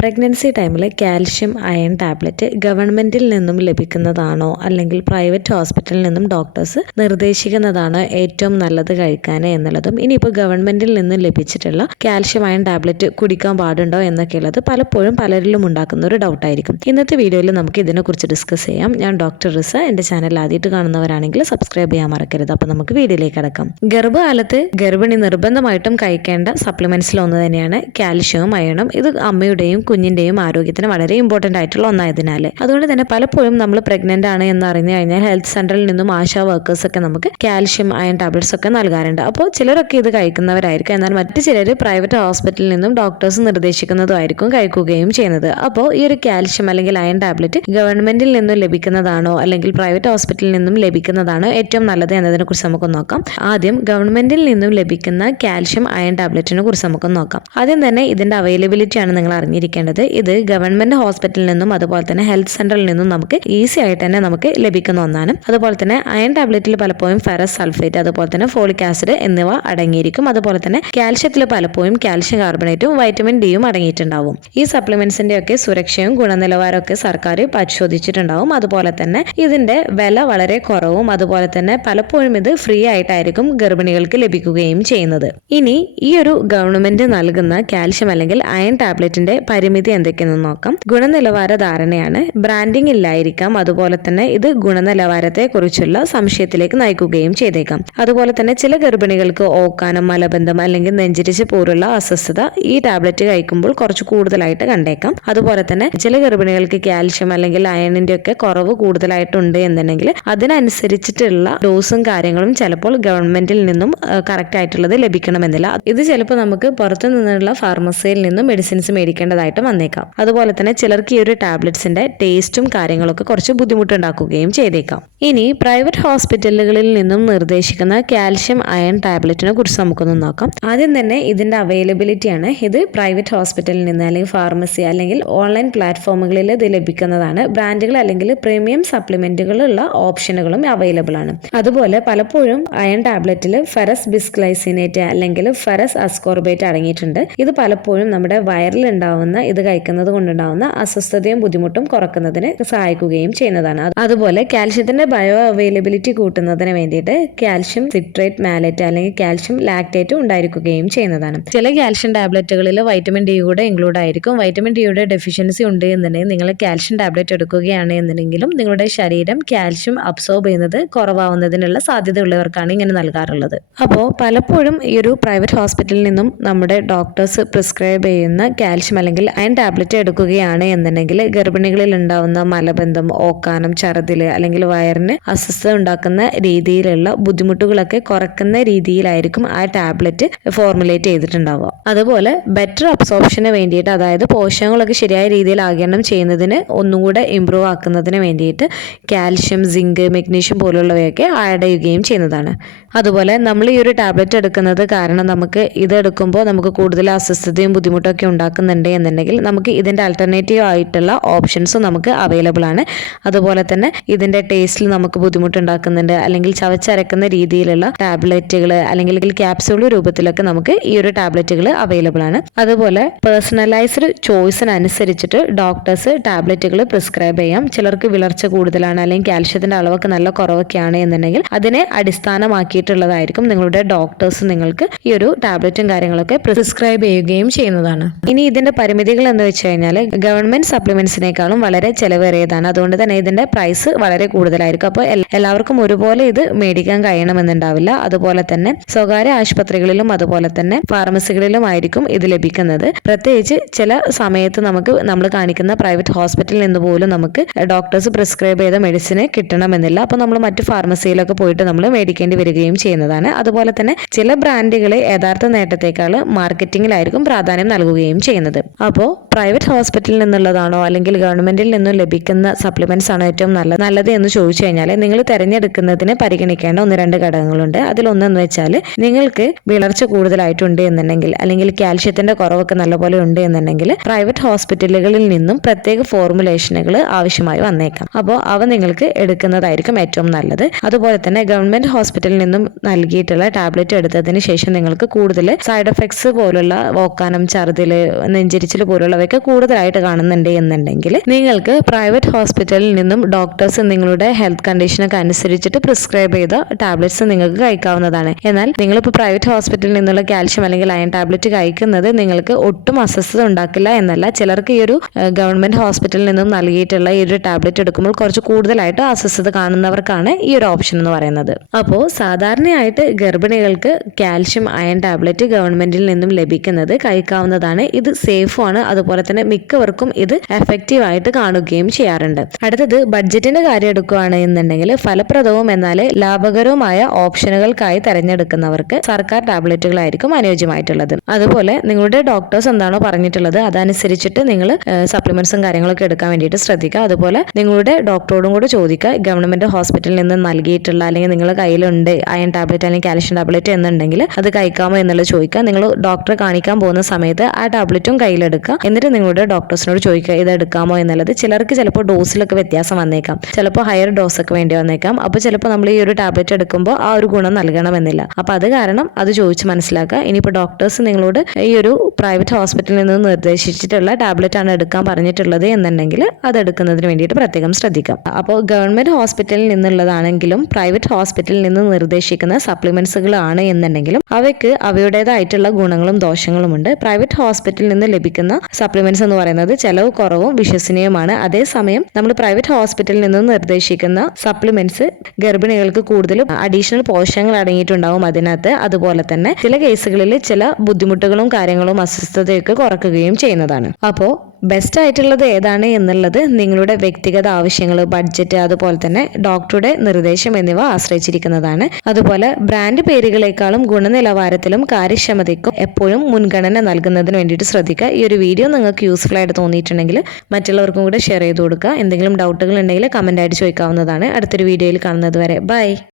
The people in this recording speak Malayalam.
പ്രഗ്നൻസി ടൈമിൽ കാൽഷ്യം അയൺ ടാബ്ലറ്റ് ഗവൺമെന്റിൽ നിന്നും ലഭിക്കുന്നതാണോ? അല്ലെങ്കിൽ പ്രൈവറ്റ് ഹോസ്പിറ്റലിൽ നിന്നും ഡോക്ടേഴ്സ് നിർദ്ദേശിക്കുന്നതാണോ ഏറ്റവും നല്ലത് കഴിക്കാൻ എന്നുള്ളതും ഇനിയിപ്പോൾ ഗവൺമെന്റിൽ നിന്നും ലഭിച്ചിട്ടുള്ള കാൽഷ്യം അയൺ ടാബ്ലറ്റ് കുടിക്കാൻ പാടുണ്ടോ എന്നൊക്കെയുള്ളത് പലപ്പോഴും പലരിലും ഉണ്ടാക്കുന്ന ഒരു ഡൗട്ടായിരിക്കും. ഇന്നത്തെ വീഡിയോയിൽ നമുക്ക് ഇതിനെക്കുറിച്ച് ഡിസ്കസ് ചെയ്യാം. ഞാൻ ഡോക്ടർ റിസ. എന്റെ ചാനൽ ആദ്യമായിട്ട് കാണുന്നവരാണെങ്കിൽ സബ്സ്ക്രൈബ് ചെയ്യാൻ മറക്കരുത്. അപ്പോൾ നമുക്ക് വീഡിയോയിലേക്ക് അടക്കാം ഗർഭകാലത്ത് ഗർഭിണി നിർബന്ധമായിട്ടും കഴിക്കേണ്ട സപ്ലിമെന്റ്സിൽ ഒന്ന് തന്നെയാണ് കാൽഷ്യവും അയണും. ഇത് അമ്മയുടെയും കുഞ്ഞിന്റെയും ആരോഗ്യത്തിന് വളരെ ഇമ്പോർട്ടന്റ് ആയിട്ടുള്ള ഒന്നായതിനാൽ. അതുകൊണ്ട് തന്നെ പലപ്പോഴും നമ്മൾ പ്രഗ്നന്റ് ആണ് എന്ന് അറിഞ്ഞു കഴിഞ്ഞാൽ ഹെൽത്ത് സെന്ററിൽ നിന്നും ആശാ വർക്കേഴ്സ് ഒക്കെ നമുക്ക് കാൽഷ്യം അയൺ ടാബ്ലറ്റ്സ് ഒക്കെ നൽകാറുണ്ട്. അപ്പോൾ ചിലരൊക്കെ ഇത് കഴിക്കുന്നവരായിരിക്കും. എന്നാൽ മറ്റു ചിലർ പ്രൈവറ്റ് ഹോസ്പിറ്റലിൽ നിന്നും ഡോക്ടേഴ്സ് നിർദ്ദേശിക്കുന്നതുമായിരിക്കും കഴിക്കുകയും ചെയ്യുന്നത്. അപ്പോൾ ഈ ഒരു കാൽഷ്യം അല്ലെങ്കിൽ അയൺ ടാബ്ലറ്റ് ഗവൺമെന്റിൽ നിന്നും ലഭിക്കുന്നതാണോ അല്ലെങ്കിൽ പ്രൈവറ്റ് ഹോസ്പിറ്റലിൽ നിന്നും ലഭിക്കുന്നതാണോ ഏറ്റവും നല്ലത് എന്നതിനെ കുറിച്ച് നമുക്ക് നോക്കാം. ആദ്യം ഗവൺമെന്റിൽ നിന്നും ലഭിക്കുന്ന കാൽഷ്യം അയൺ ടാബ്ലറ്റിനെ കുറിച്ച് നമുക്ക് നോക്കാം. ആദ്യം തന്നെ ഇതിന്റെ അവൈലബിലിറ്റി ആണ് നിങ്ങൾ അറിഞ്ഞിരിക്കുന്നത് ശ്രദ്ധിക്കേണ്ടത് ഇത് ഗവൺമെന്റ് ഹോസ്പിറ്റലിൽ നിന്നും അതുപോലെ തന്നെ ഹെൽത്ത് സെന്ററിൽ നിന്നും നമുക്ക് ഈസി ആയിട്ട് തന്നെ നമുക്ക് ലഭിക്കുന്ന ഒന്നാണ്. അതുപോലെ തന്നെ അയൺ ടാബ്ലറ്റിൽ പലപ്പോഴും ഫെറസ് സൾഫേറ്റ് അതുപോലെ തന്നെ ഫോളിക് ആസിഡ് എന്നിവ അടങ്ങിയിരിക്കും. അതുപോലെ തന്നെ കാൽഷ്യത്തിൽ പലപ്പോഴും കാൽഷ്യം കാർബണേറ്റും വൈറ്റമിൻ ഡിയും അടങ്ങിയിട്ടുണ്ടാവും. ഈ സപ്ലിമെന്റ്സിന്റെ ഒക്കെ സുരക്ഷയും ഗുണനിലവാരവും ഒക്കെ സർക്കാർ പരിശോധിച്ചിട്ടുണ്ടാവും. അതുപോലെ തന്നെ ഇതിന്റെ വില വളരെ കുറവും അതുപോലെ തന്നെ പലപ്പോഴും ഇത് ഫ്രീ ആയിട്ടായിരിക്കും ഗർഭിണികൾക്ക് ലഭിക്കുകയും ചെയ്യുന്നത്. ഇനി ഈ ഒരു ഗവൺമെന്റ് നൽകുന്ന കാൽഷ്യം അല്ലെങ്കിൽ അയൺ ടാബ്ലറ്റിന്റെ പരിമിതി പരിമിതി എന്തൊക്കെയെന്ന് നോക്കാം. ഗുണനിലവാര ധാരണയാണ്. ബ്രാൻഡിംഗ് ഇല്ലായിരിക്കാം. അതുപോലെ തന്നെ ഇത് ഗുണനിലവാരത്തെ കുറിച്ചുള്ള സംശയത്തിലേക്ക് നയിക്കുകയും ചെയ്തേക്കാം. അതുപോലെ തന്നെ ചില ഗർഭിണികൾക്ക് ഓക്കാനം മലബന്ധം അല്ലെങ്കിൽ നെഞ്ചിരിച്ച് പോലുള്ള അസ്വസ്ഥത ഈ ടാബ്ലറ്റ് കഴിക്കുമ്പോൾ കുറച്ച് കൂടുതലായിട്ട് കണ്ടേക്കാം. അതുപോലെ തന്നെ ചില ഗർഭിണികൾക്ക് കാൽഷ്യം അല്ലെങ്കിൽ അയണിന്റെ ഒക്കെ കുറവ് കൂടുതലായിട്ടുണ്ട് എന്നുണ്ടെങ്കിൽ അതിനനുസരിച്ചിട്ടുള്ള ഡോസും കാര്യങ്ങളും ചിലപ്പോൾ ഗവൺമെന്റിൽ നിന്നും കറക്റ്റ് ആയിട്ടുള്ളത് ലഭിക്കണമെന്നില്ല. ഇത് ചിലപ്പോൾ നമുക്ക് പുറത്തു നിന്നുള്ള ഫാർമസിയിൽ നിന്നും മെഡിസിൻസ് മേടിക്കേണ്ടതായിട്ട് ആയിട്ട് വന്നേക്കാം. അതുപോലെ തന്നെ ചിലർക്ക് ഈ ഒരു ടാബ്ലറ്റ്സിന്റെ ടേസ്റ്റും കാര്യങ്ങളൊക്കെ കുറച്ച് ബുദ്ധിമുട്ടുണ്ടാക്കുകയും ചെയ്തേക്കാം. ഇനി പ്രൈവറ്റ് ഹോസ്പിറ്റലുകളിൽ നിന്നും നിർദ്ദേശിക്കുന്ന കാൽഷ്യം അയൺ ടാബ്ലറ്റിനെ കുറിച്ച് നമുക്കൊന്ന് നോക്കാം. ആദ്യം തന്നെ ഇതിന്റെ അവൈലബിലിറ്റി ആണ്. ഇത് പ്രൈവറ്റ് ഹോസ്പിറ്റലിൽ നിന്ന് അല്ലെങ്കിൽ ഫാർമസി അല്ലെങ്കിൽ ഓൺലൈൻ പ്ലാറ്റ്ഫോമുകളിൽ ഇത് ലഭിക്കുന്നതാണ്. ബ്രാൻഡുകൾ അല്ലെങ്കിൽ പ്രീമിയം സപ്ലിമെന്റുകളുള്ള ഓപ്ഷനുകളും അവൈലബിൾ ആണ്. അതുപോലെ പലപ്പോഴും അയൺ ടാബ്ലറ്റിൽ ഫെറസ് ബിസ്ക്ലൈസിനേറ്റ് അല്ലെങ്കിൽ ഫെറസ് അസ്കോർബേറ്റ് അടങ്ങിയിട്ടുണ്ട്. ഇത് പലപ്പോഴും നമ്മുടെ വയറിൽ ഉണ്ടാവുന്ന ഇത് കഴിക്കുന്നത് കൊണ്ടുണ്ടാവുന്ന അസ്വസ്ഥതയും ബുദ്ധിമുട്ടും കുറക്കുന്നതിന് സഹായിക്കുകയും ചെയ്യുന്നതാണ്. അതുപോലെ കാൽഷ്യത്തിന്റെ ബയോ അവൈലബിലിറ്റി കൂട്ടുന്നതിന് വേണ്ടിയിട്ട് കാൽഷ്യം സിട്രേറ്റ് മാലറ്റ് അല്ലെങ്കിൽ കാൽഷ്യം ലാക്ടേറ്റ് ഉണ്ടായിരിക്കുകയും ചെയ്യുന്നതാണ്. ചില കാൽഷ്യം ടാബ്ലറ്റുകളിൽ വൈറ്റമിൻ ഡി കൂടെ ഇൻക്ലൂഡ് ആയിരിക്കും. വൈറ്റമിൻ ഡിയുടെ ഡെഫിഷ്യൻസി ഉണ്ട് എന്നുണ്ടെങ്കിൽ നിങ്ങൾ കാൽഷ്യം ടാബ്ലറ്റ് എടുക്കുകയാണ് എന്നുണ്ടെങ്കിലും നിങ്ങളുടെ ശരീരം കാൽഷ്യം അബ്സോർബ് ചെയ്യുന്നത് കുറവാവുന്നതിനുള്ള സാധ്യത ഉള്ളവർക്കാണ് ഇങ്ങനെ നൽകാറുള്ളത്. അപ്പോൾ പലപ്പോഴും ഈ ഒരു പ്രൈവറ്റ് ഹോസ്പിറ്റലിൽ നിന്നും നമ്മുടെ ഡോക്ടേഴ്സ് പ്രിസ്ക്രൈബ് ചെയ്യുന്ന കാൽഷ്യം അല്ലെങ്കിൽ അയൺ ടാബ്ലറ്റ് എടുക്കുകയാണ് എന്നുണ്ടെങ്കിൽ ഗർഭിണികളിൽ ഉണ്ടാവുന്ന മലബന്ധം ഓക്കാനം ഛർദിൽ അല്ലെങ്കിൽ വയറിന് അസ്വസ്ഥത ഉണ്ടാക്കുന്ന രീതിയിലുള്ള ബുദ്ധിമുട്ടുകളൊക്കെ കുറക്കുന്ന രീതിയിലായിരിക്കും ആ ടാബ്ലറ്റ് ഫോർമുലേറ്റ് ചെയ്തിട്ടുണ്ടാവുക. അതുപോലെ ബെറ്റർ അബ്സോർപ്ഷന് വേണ്ടിയിട്ട് അതായത് പോഷകങ്ങളൊക്കെ ശരിയായ രീതിയിൽ ആഗിരണം ചെയ്യുന്നതിന് ഒന്നുകൂടെ ഇമ്പ്രൂവ് ആക്കുന്നതിന് വേണ്ടിയിട്ട് കാൽഷ്യം സിങ്ക് മെഗ്നീഷ്യം പോലുള്ളവയൊക്കെ ആഡ് ചെയ്യുകയും ചെയ്യുന്നതാണ്. അതുപോലെ നമ്മൾ ഈ ഒരു ടാബ്ലറ്റ് എടുക്കുന്നത് കാരണം നമുക്ക് ഇത് എടുക്കുമ്പോൾ നമുക്ക് കൂടുതൽ അസ്വസ്ഥതയും ബുദ്ധിമുട്ടൊക്കെ ഉണ്ടാക്കുന്നുണ്ട് എന്നുണ്ടെങ്കിൽ നമുക്ക് ഇതിന്റെ അൾട്ടർനേറ്റീവ് ആയിട്ടുള്ള ഓപ്ഷൻസ് നമുക്ക് അവൈലബിൾ ആണ്. അതുപോലെ തന്നെ ഇതിന്റെ ടേസ്റ്റിൽ നമുക്ക് ബുദ്ധിമുട്ടുണ്ടാക്കുന്നുണ്ട്. അല്ലെങ്കിൽ ചവച്ചരക്കുന്ന രീതിയിലുള്ള ടാബ്ലറ്റുകൾ അല്ലെങ്കിൽ ക്യാപ്സ്യൂൾ രൂപത്തിലൊക്കെ നമുക്ക് ഈ ഒരു ടാബ്ലറ്റുകൾ അവൈലബിൾ ആണ്. അതുപോലെ പേഴ്സണലൈസ്ഡ് ചോയ്സിനനുസരിച്ചിട്ട് ഡോക്ടേഴ്സ് ടാബ്ലറ്റുകൾ പ്രിസ്ക്രൈബ് ചെയ്യാം. ചിലർക്ക് വിളർച്ച കൂടുതലാണ് അല്ലെങ്കിൽ കാൽഷ്യത്തിന്റെ അളവൊക്കെ നല്ല കുറവൊക്കെയാണ് എന്നുണ്ടെങ്കിൽ അതിനെ അടിസ്ഥാനമാക്കിയിട്ടുള്ളതായിരിക്കും നിങ്ങളുടെ ഡോക്ടേഴ്സ് നിങ്ങൾക്ക് ഈ ഒരു ടാബ്ലറ്റും കാര്യങ്ങളൊക്കെ പ്രിസ്ക്രൈബ് ചെയ്യുകയും ചെയ്യുന്നതാണ്. ഇനി ഇതിന്റെ പരിമിതികൾ എന്ന് വെച്ച് കഴിഞ്ഞാൽ ഗവൺമെന്റ് സപ്ലിമെന്റ്സിനേക്കാളും വളരെ ചെലവേറിയതാണ്. അതുകൊണ്ട് തന്നെ ഇതിന്റെ പ്രൈസ് വളരെ കൂടുതലായിരിക്കും. അപ്പോൾ എല്ലാവർക്കും ഒരുപോലെ ഇത് മേടിക്കാൻ കഴിയണമെന്നുണ്ടാവില്ല. അതുപോലെ തന്നെ സ്വകാര്യ ആശുപത്രികളിലും അതുപോലെ തന്നെ ഫാർമസികളിലും ആയിരിക്കും ഇത് ലഭിക്കുന്നത്. പ്രത്യേകിച്ച് ചില സമയത്ത് നമുക്ക് നമ്മൾ കാണിക്കുന്ന പ്രൈവറ്റ് ഹോസ്പിറ്റലിൽ നിന്ന് പോലും നമുക്ക് ഡോക്ടേഴ്സ് പ്രിസ്ക്രൈബ് ചെയ്ത മെഡിസിന് കിട്ടണമെന്നില്ല. അപ്പോൾ നമ്മൾ മറ്റ് ഫാർമസിയിലൊക്കെ പോയിട്ട് നമ്മൾ മേടിക്കേണ്ടി വരികയും ചെയ്യുന്നതാണ്. അതുപോലെ തന്നെ ചില ബ്രാൻഡുകളെ യഥാർത്ഥ നേട്ടത്തെക്കാൾ മാർക്കറ്റിംഗിലായിരിക്കും പ്രാധാന്യം നൽകുകയും ചെയ്യുന്നത്. അപ്പോൾ പ്രൈവറ്റ് ഹോസ്പിറ്റലിൽ നിന്നുള്ളതാണോ അല്ലെങ്കിൽ ഗവൺമെന്റിൽ നിന്നും ലഭിക്കുന്ന സപ്ലിമെന്റ്സ് ആണോ ഏറ്റവും നല്ലത് നല്ലത് എന്ന് ചോദിച്ചു കഴിഞ്ഞാൽ നിങ്ങൾ തിരഞ്ഞെടുക്കുന്നതിന് പരിഗണിക്കേണ്ട ഒന്ന് രണ്ട് ഘടകങ്ങളുണ്ട്. അതിലൊന്നെന്ന് വെച്ചാൽ നിങ്ങൾക്ക് വിളർച്ച കൂടുതലായിട്ടുണ്ട് എന്നുണ്ടെങ്കിൽ അല്ലെങ്കിൽ കാൽഷ്യത്തിന്റെ കുറവൊക്കെ നല്ലപോലെ ഉണ്ട് എന്നുണ്ടെങ്കിൽ പ്രൈവറ്റ് ഹോസ്പിറ്റലുകളിൽ നിന്നും പ്രത്യേക ഫോർമുലേഷനുകൾ ആവശ്യമായി വന്നേക്കാം. അപ്പോൾ അവ നിങ്ങൾക്ക് എടുക്കുന്നതായിരിക്കും ഏറ്റവും നല്ലത്. അതുപോലെ തന്നെ ഗവൺമെന്റ് ഹോസ്പിറ്റലിൽ നിന്നും നൽകിയിട്ടുള്ള ടാബ്ലറ്റ് എടുത്തതിന് ശേഷം നിങ്ങൾക്ക് കൂടുതൽ സൈഡ് എഫക്ട്സ് പോലുള്ള ഓക്കാനം ഛർദിൽ നെഞ്ചരിച്ചിൽ പോലുള്ളവയൊക്കെ കൂടുതലായിട്ട് കാണുന്നുണ്ട് എന്നുണ്ടെങ്കിൽ നിങ്ങൾക്ക് പ്രൈവറ്റ് ഹോസ്പിറ്റലിൽ നിന്നും ഡോക്ടേഴ്സ് നിങ്ങളുടെ ഹെൽത്ത് കണ്ടീഷനൊക്കെ അനുസരിച്ചിട്ട് പ്രിസ്ക്രൈബ് ചെയ്ത ടാബ്ലറ്റ്സ് നിങ്ങൾക്ക് കഴിക്കാവുന്നതാണ്. എന്നാൽ നിങ്ങളിപ്പോൾ പ്രൈവറ്റ് ഹോസ്പിറ്റലിൽ നിന്നുള്ള കാൽഷ്യം അല്ലെങ്കിൽ അയൺ ടാബ്ലറ്റ് കഴിക്കുന്നത് നിങ്ങൾക്ക് ഒട്ടും അസ്വസ്ഥത ഉണ്ടാക്കില്ല എന്നല്ല. ചിലർക്ക് ഈ ഒരു ഗവൺമെന്റ് ഹോസ്പിറ്റലിൽ നിന്നും നൽകിയിട്ടുള്ള ഈ ഒരു ടാബ്ലറ്റ് എടുക്കുമ്പോൾ കുറച്ച് കൂടുതലായിട്ട് അസ്വസ്ഥത കാണുന്നവർക്കാണ് ഈ ഒരു ഓപ്ഷൻ എന്ന് പറയുന്നത്. അപ്പോൾ സാധാരണയായിട്ട് ഗർഭിണികൾക്ക് കാൽഷ്യം അയൺ ടാബ്ലറ്റ് ഗവൺമെന്റിൽ നിന്നും ലഭിക്കുന്നത് കഴിക്കാവുന്നതാണ്. ഇത് സേഫുമാണ് അതുപോലെ തന്നെ മിക്കവർക്കും ഇത് എഫക്റ്റീവ് ആയിട്ട് കാണുകയും ചെയ്യാറുണ്ട്. അടുത്തത് ബഡ്ജറ്റിന്റെ കാര്യം എടുക്കുകയാണ് എന്നുണ്ടെങ്കിൽ ഫലപ്രദവും എന്നാൽ ലാഭകരവുമായ ഓപ്ഷനുകൾക്കായി തെരഞ്ഞെടുക്കുന്നവർക്ക് സർക്കാർ ടാബ്ലറ്റുകളായിരിക്കും അനുയോജ്യമായിട്ടുള്ളത്. അതുപോലെ നിങ്ങളുടെ ഡോക്ടേഴ്സ് എന്താണോ പറഞ്ഞിട്ടുള്ളത് അതനുസരിച്ചിട്ട് നിങ്ങൾ സപ്ലിമെന്റ്സും കാര്യങ്ങളൊക്കെ എടുക്കാൻ വേണ്ടിയിട്ട് ശ്രദ്ധിക്കുക. അതുപോലെ നിങ്ങളുടെ ഡോക്ടറോടും കൂടെ ചോദിക്കുക ഗവൺമെന്റ് ഹോസ്പിറ്റലിൽ നിന്ന് നൽകിയിട്ടുള്ള അല്ലെങ്കിൽ നിങ്ങളുടെ കയ്യിലുണ്ട് അയൺ ടാബ്ലറ്റ് അല്ലെങ്കിൽ കാൽഷ്യം ടാബ്ലറ്റ് എന്നുണ്ടെങ്കിൽ അത് കഴിക്കാമോ എന്നുള്ളത് ചോദിക്കുക. നിങ്ങൾ ഡോക്ടറെ കാണിക്കാൻ പോകുന്ന സമയത്ത് ആ ടാബ്ലറ്റും കയ്യിലെടുക്കുക. എന്നിട്ട് നിങ്ങളുടെ ഡോക്ടേഴ്സിനോട് ചോദിക്കുക ഇത് എടുക്കാമോ എന്നുള്ളത്? ചിലർക്ക് ചിലപ്പോൾ ഡോസിലൊക്കെ വ്യത്യാസം വന്നേക്കാം. ചിലപ്പോൾ ഹയർ ഡോസ് ഒക്കെ വേണ്ടി വന്നേക്കാം. അപ്പോൾ ചിലപ്പോൾ നമ്മൾ ഈ ഒരു ടാബ്ലറ്റ് എടുക്കുമ്പോൾ ആ ഒരു ഗുണം നൽകണമെന്നില്ല. അപ്പോൾ അത് കാരണം അത് ചോദിച്ച് മനസ്സിലാക്കുക. ഇനിയിപ്പോൾ ഡോക്ടേഴ്സ് നിങ്ങളോട് ഈ ഒരു പ്രൈവറ്റ് ഹോസ്പിറ്റലിൽ നിന്ന് നിർദ്ദേശിച്ചിട്ടുള്ള ടാബ്ലറ്റ് ആണ് എടുക്കാൻ പറഞ്ഞിട്ടുള്ളത് എന്നുണ്ടെങ്കിൽ അത് എടുക്കുന്നതിന് വേണ്ടിയിട്ട് പ്രത്യേകം ശ്രദ്ധിക്കാം. അപ്പോൾ ഗവൺമെന്റ് ഹോസ്പിറ്റലിൽ നിന്നുള്ളതാണെങ്കിലും പ്രൈവറ്റ് ഹോസ്പിറ്റലിൽ നിന്ന് നിർദ്ദേശിക്കുന്ന സപ്ലിമെന്റ്സുകളാണ് എന്നുണ്ടെങ്കിലും അവയ്ക്ക് അവയുടേതായിട്ടുള്ള ഗുണങ്ങളും ദോഷങ്ങളുമുണ്ട്. പ്രൈവറ്റ് ഹോസ്പിറ്റലിൽ നിന്ന് ലഭിക്കുന്ന സപ്ലിമെന്റ്സ് എന്ന് പറയുന്നത് ചെലവ് കുറവും വിശ്വസനീയമാണ് അതേസമയം നമ്മൾ പ്രൈവറ്റ് ഹോസ്പിറ്റലിൽ നിന്നും നിർദ്ദേശിക്കുന്ന സപ്ലിമെന്റ്സ് ഗർഭിണികൾക്ക് കൂടുതൽ അഡീഷണൽ പോഷകങ്ങൾ അടങ്ങിയിട്ടുണ്ടാവും അതിനകത്ത്. അതുപോലെ തന്നെ ചില കേസുകളിൽ ചില ബുദ്ധിമുട്ടുകളും കാര്യങ്ങളും അസ്വസ്ഥതയൊക്കെ കുറക്കുകയും ചെയ്യുന്നതാണ്. അപ്പോൾ ബെസ്റ്റ് ആയിട്ടുള്ളത് ഏതാണ് എന്നുള്ളത് നിങ്ങളുടെ വ്യക്തിഗത ആവശ്യങ്ങൾ ബഡ്ജറ്റ് അതുപോലെ തന്നെ ഡോക്ടറുടെ നിർദ്ദേശം എന്നിവ ആശ്രയിച്ചിരിക്കുന്നതാണ്. അതുപോലെ ബ്രാൻഡ് പേരുകളെക്കാളും ഗുണനിലവാരത്തിലും കാര്യക്ഷമതയ്ക്കും എപ്പോഴും മുൻഗണന നൽകുന്നതിന് വേണ്ടിയിട്ട് ശ്രദ്ധിക്കുക. ഈ ഒരു വീഡിയോ നിങ്ങൾക്ക് യൂസ്ഫുൾ ആയിട്ട് തോന്നിയിട്ടുണ്ടെങ്കിൽ മറ്റുള്ളവർക്കും കൂടെ ഷെയർ ചെയ്ത് കൊടുക്കുക. എന്തെങ്കിലും ഡൗട്ടുകൾ ഉണ്ടെങ്കിൽ കമന്റ് ആയിട്ട് ചോദിക്കാവുന്നതാണ്. അടുത്തൊരു വീഡിയോയിൽ കാണുന്നത് വരെ. ബൈ